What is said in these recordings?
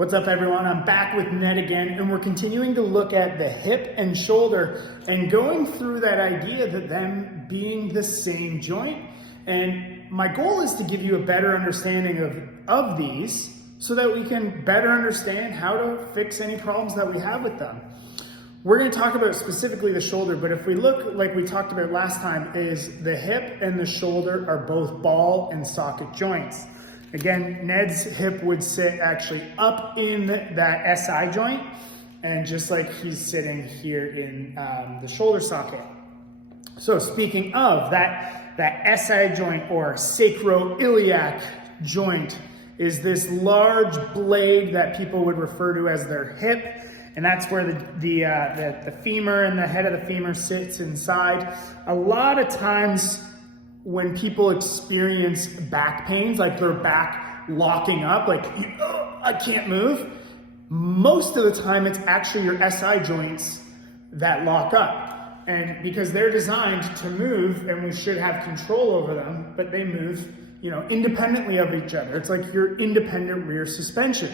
What's up everyone? I'm back with Ned again, and we're continuing to look at the hip and shoulder and going through that idea that them being the same joint. And my goal is to give you a better understanding of these so that we can better understand how to fix any problems that we have with them. We're going to talk about specifically the shoulder, but if we look like we talked about last time, is the hip and the shoulder are both ball and socket joints. Again, Ned's hip would sit actually up in that SI joint, and just like he's sitting here in the shoulder socket. So speaking of that SI joint or sacroiliac joint is this large blade that people would refer to as their hip. And that's where the femur and the head of the femur sits inside. A lot of times when people experience back pains, like their back locking up, like, I can't move, most of the time it's actually your SI joints that lock up. And because they're designed to move and we should have control over them, but they move, independently of each other. It's like your independent rear suspension.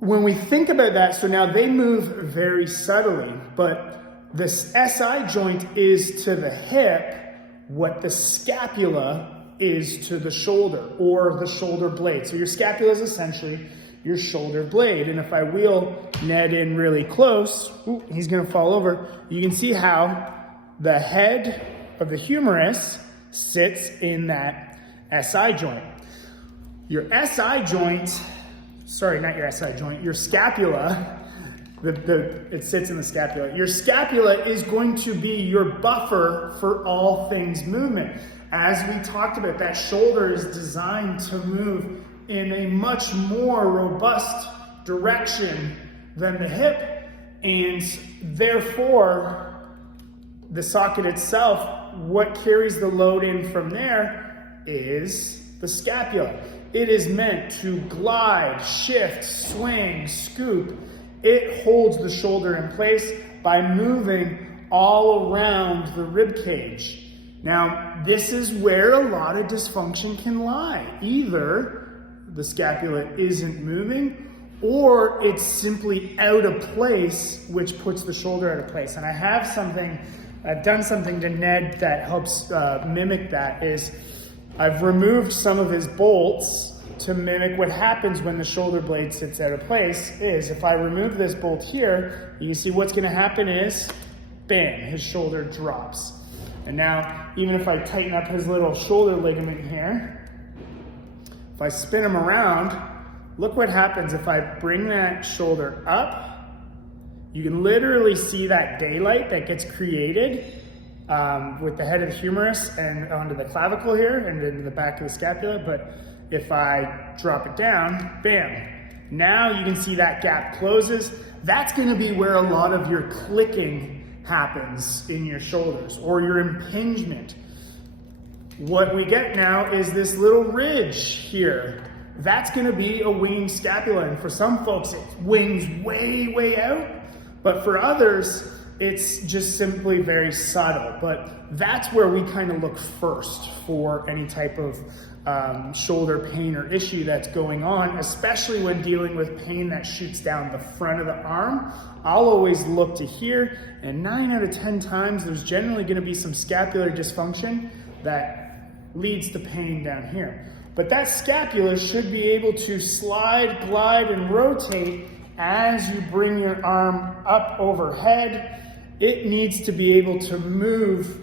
When we think about that, so now they move very subtly, but this SI joint is to the hip what the scapula is to the shoulder, or the shoulder blade. So your scapula is essentially your shoulder blade. And if I wheel Ned in really close, he's gonna fall over. You can see how the head of the humerus sits in that SI joint. Your SI joint, sorry, not your SI joint, your scapula, it sits in the scapula. Your scapula is going to be your buffer for all things movement. As we talked about, that shoulder is designed to move in a much more robust direction than the hip, and therefore the socket itself, what carries the load in from there is the scapula. It is meant to glide, shift, swing, scoop. It holds the shoulder in place by moving all around the rib cage. Now, this is where a lot of dysfunction can lie. Either the scapula isn't moving, or it's simply out of place, which puts the shoulder out of place. And I've done something to Ned that helps mimic that. Is I've removed some of his bolts to mimic what happens when the shoulder blade sits out of place. Is if I remove this bolt here, you can see what's gonna happen is, bam, his shoulder drops. And now, even if I tighten up his little shoulder ligament here, if I spin him around, look what happens if I bring that shoulder up. You can literally see that daylight that gets created with the head of the humerus and onto the clavicle here and into the back of the scapula. But if I drop it down, bam, now you can see that gap closes. That's gonna be where a lot of your clicking happens in your shoulders, or your impingement. What we get now is this little ridge here. That's gonna be a winged scapula, and for some folks it wings way, way out, but for others, it's just simply very subtle. But that's where we kind of look first for any type of shoulder pain or issue that's going on, especially when dealing with pain that shoots down the front of the arm. I'll always look to here, and 9 out of 10 times there's generally going to be some scapular dysfunction that leads to pain down here. But that scapula should be able to slide, glide, and rotate as you bring your arm up overhead. It needs to be able to move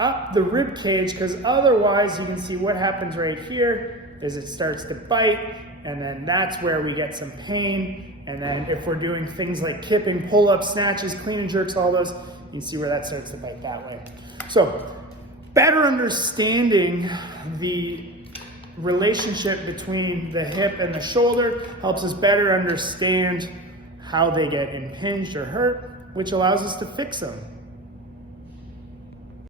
up the rib cage, because otherwise you can see what happens right here is it starts to bite, and then that's where we get some pain. And then if we're doing things like kipping, pull-ups, snatches, clean and jerks, all those, you can see where that starts to bite that way. So better understanding the relationship between the hip and the shoulder helps us better understand how they get impinged or hurt, which allows us to fix them.